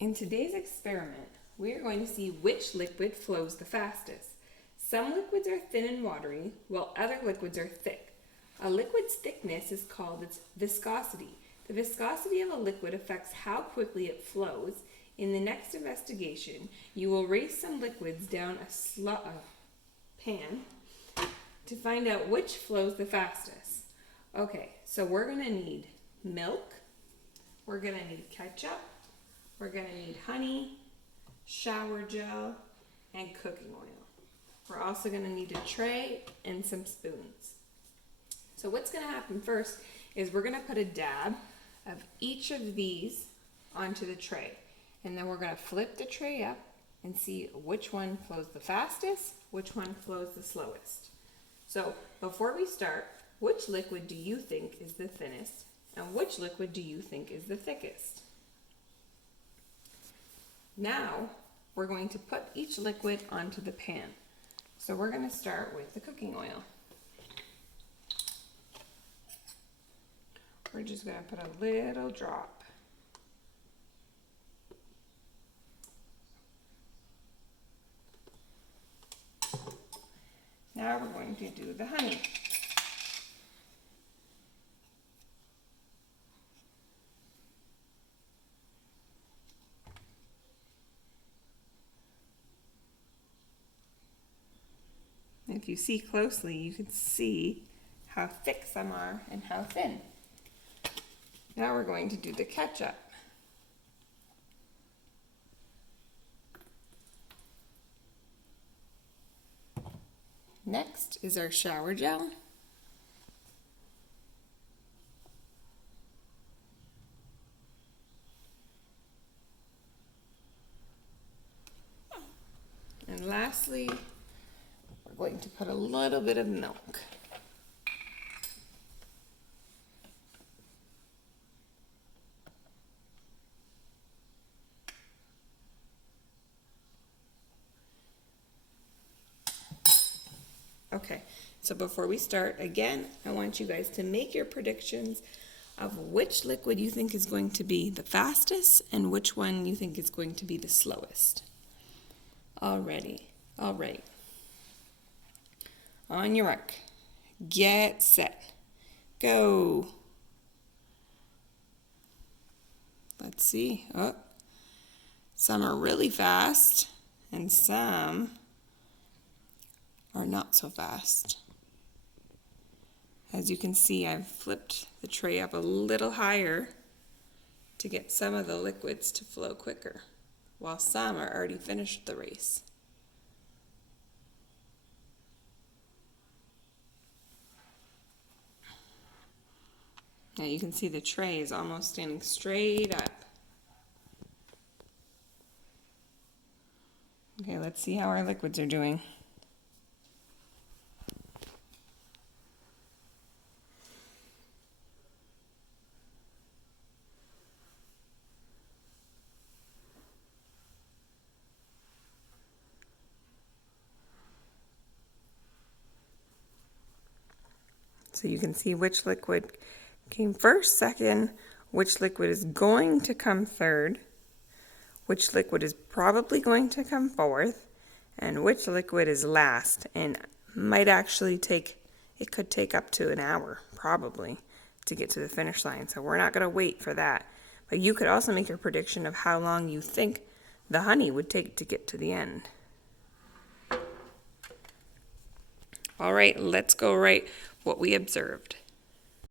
In today's experiment, we are going to see which liquid flows the fastest. Some liquids are thin and watery, while other liquids are thick. A liquid's thickness is called its viscosity. The viscosity of a liquid affects how quickly it flows. In the next investigation, you will raise some liquids down a pan to find out which flows the fastest. Okay, so we're going to need milk, we're going to need ketchup, we're going to need honey, shower gel, and cooking oil. We're also going to need a tray and some spoons. So what's going to happen first is we're going to put a dab of each of these onto the tray. And then we're going to flip the tray up and see which one flows the fastest, which one flows the slowest. So before we start, which liquid do you think is the thinnest and which liquid do you think is the thickest? Now we're going to put each liquid onto the pan. So we're going to start with the cooking oil. We're just going to put a little drop. Now we're going to do the honey. If you see closely, you can see how thick some are and how thin. Now we're going to do the ketchup. Next is our shower gel. And lastly, we're going to put a little bit of milk. Okay, so before we start, again, I want you guys to make your predictions of which liquid you think is going to be the fastest and which one you think is going to be the slowest. Alrighty, all right. On your mark, get set, go. Let's see. Oh, some are really fast and some are not so fast. As you can see, I've flipped the tray up a little higher to get some of the liquids to flow quicker, while some are already finished the race. Now you can see the tray is almost standing straight up. Okay, let's see how our liquids are doing. So you can see which liquid came first, second, which liquid is going to come third, which liquid is probably going to come fourth, and which liquid is last. And might actually it could take up to an hour, probably, to get to the finish line. So we're not going to wait for that. But you could also make your prediction of how long you think the honey would take to get to the end. All right, let's go write what we observed.